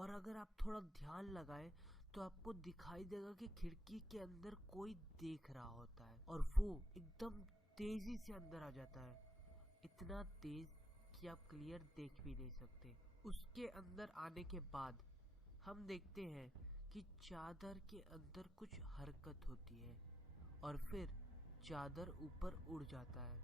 और अगर आप थोड़ा ध्यान लगाएं तो आपको दिखाई देगा कि खिड़की के अंदर कोई देख रहा होता है और वो एकदम तेजी से अंदर आ जाता है, इतना तेज कि आप क्लियर देख भी नहीं सकते। उसके अंदर आने के बाद हम देखते हैं कि चादर के अंदर कुछ हरकत होती है और फिर चादर ऊपर उड़ जाता है।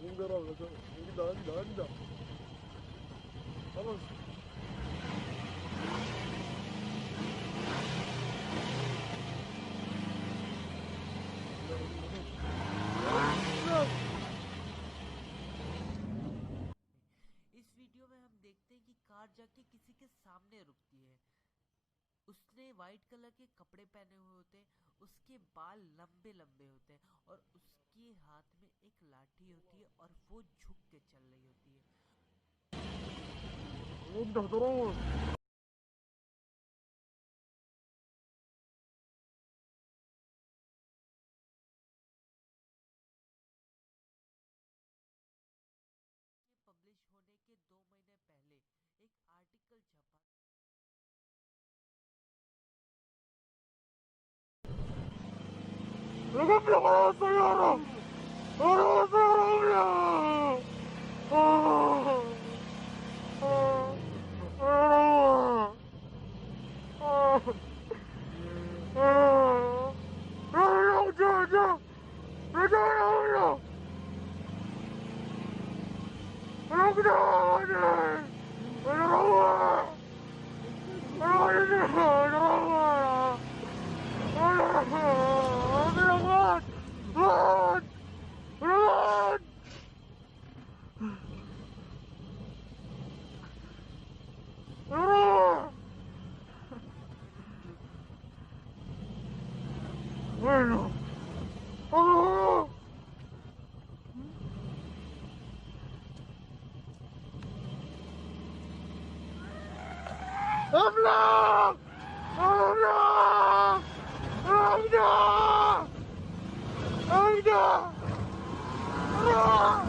뭔가라 그래서 여기다 아니다. 가만 इस वीडियो में हम देखते हैं कि कार जाके किसी के सामने रुकती है। उसने वाइट कलर के कपड़े पहने हुए होते हैं, उसके बाल लंबे लंबे होते हैं और उसके हाथ में एक लाठी होती है और वो झुक के चल रही होती है। 온다 돌아온 पब्लिश होने के 2 महीने पहले एक आर्टिकल छपा। 내가 나왔어요 나왔어요 Bueno. ¡Oh! ¡Habla! ¡Habla! ¡Habla! ¡Habla! ¡Habla!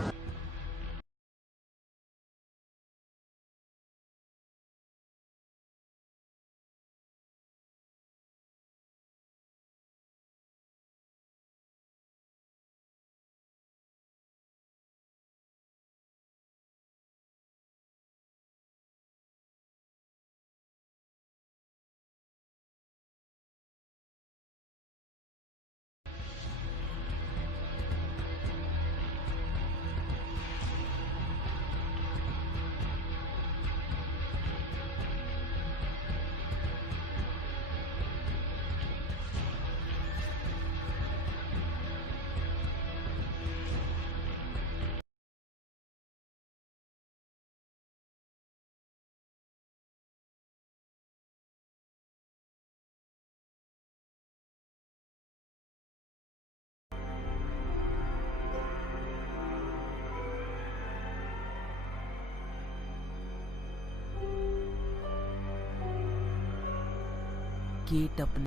Get अपने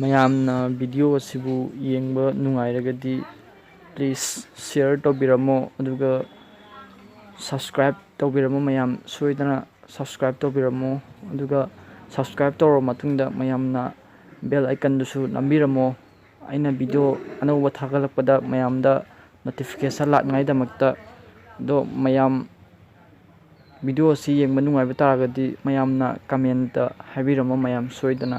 ꯃꯌꯥꯝꯅ ꯚꯤꯗꯤꯑꯣ ꯑꯁꯤꯕꯨ ꯌꯦꯡꯕ ꯅꯨꯡꯉꯥꯏꯔꯒꯗꯤ ꯄ꯭ꯂꯤꯖ ꯁꯤꯌꯔ ꯇꯧꯕꯤꯔꯝꯃꯣ, ꯑꯗꯨꯒ ꯁꯕꯁꯀ꯭ꯔꯥꯏꯕ ꯇꯧꯕꯤꯔꯝꯃꯣ. ꯃꯌꯥꯝ ꯁꯣꯏꯗꯅ ꯁꯕꯁꯀ꯭ꯔꯥꯏꯕ ꯇꯧꯕꯤꯔꯝꯃꯣ. ꯑꯗꯨꯒ ꯁꯕꯁꯀ꯭ꯔꯥꯏꯕ ꯇꯧꯔꯕ ꯃꯇꯨꯡꯗ ꯃꯌꯥꯝꯅ ꯕꯦꯜ ꯑꯥꯏꯀꯟꯗꯨꯁꯨ ꯅꯝꯕꯤꯔꯝꯃꯣ. ꯑꯩꯅ ꯚꯤꯗꯤꯑꯣ ꯑꯅꯧꯕ ꯊꯥꯒꯠꯂꯛꯄꯗ ꯃꯌꯥꯝꯗ ꯅꯣꯇꯤꯐꯤꯀꯦꯁꯟ ꯂꯥꯛꯅꯉꯥꯏꯗꯃꯛꯇ. ꯑꯗꯣ ꯃꯌꯥꯝ ꯚꯤꯗꯤꯑꯣ ꯑꯁꯤ ꯌꯦꯡꯕ ꯅꯨꯡꯉꯥꯏꯕ ꯇꯥꯔꯒꯗꯤ ꯃꯌꯥꯝꯅ ꯀꯃꯦꯟꯇ ꯍꯥꯏꯕꯤꯔꯝꯃꯣ, ꯃꯌꯥꯝ ꯁꯣꯏꯗꯅ.